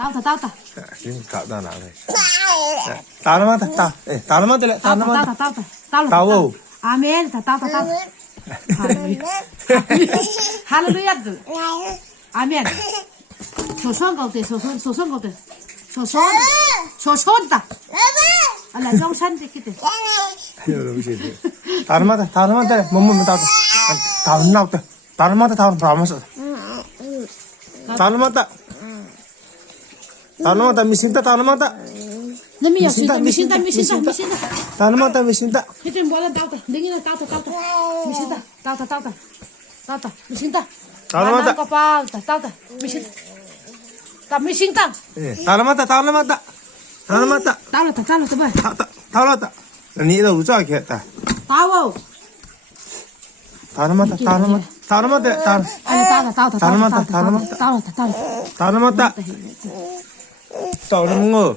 따오다. 지금 가다 나네. 따르마다 따. 따르마들 따르마다. 따오. 아멘. 따오다. 할렐루야. 아멘. 소송거든. 소송다. 알라 정산 됐기때. 여러분 이제 따르마다 몸몸 따도. 따르마다. 따르마다 브라마스. 따르마다 미신다 따르마다. 미신다. 따르마다 미신다. 이제 뭐라 따오다. 능이나 따오다. 미신다. 따오다. 미신다. 따르마다. 따오다. 미신다. 따르마다. 따라왔다 뭐. 따라왔다. 니도 우자겠다. 따오. 따르마다. 따르마다. 따르는 거.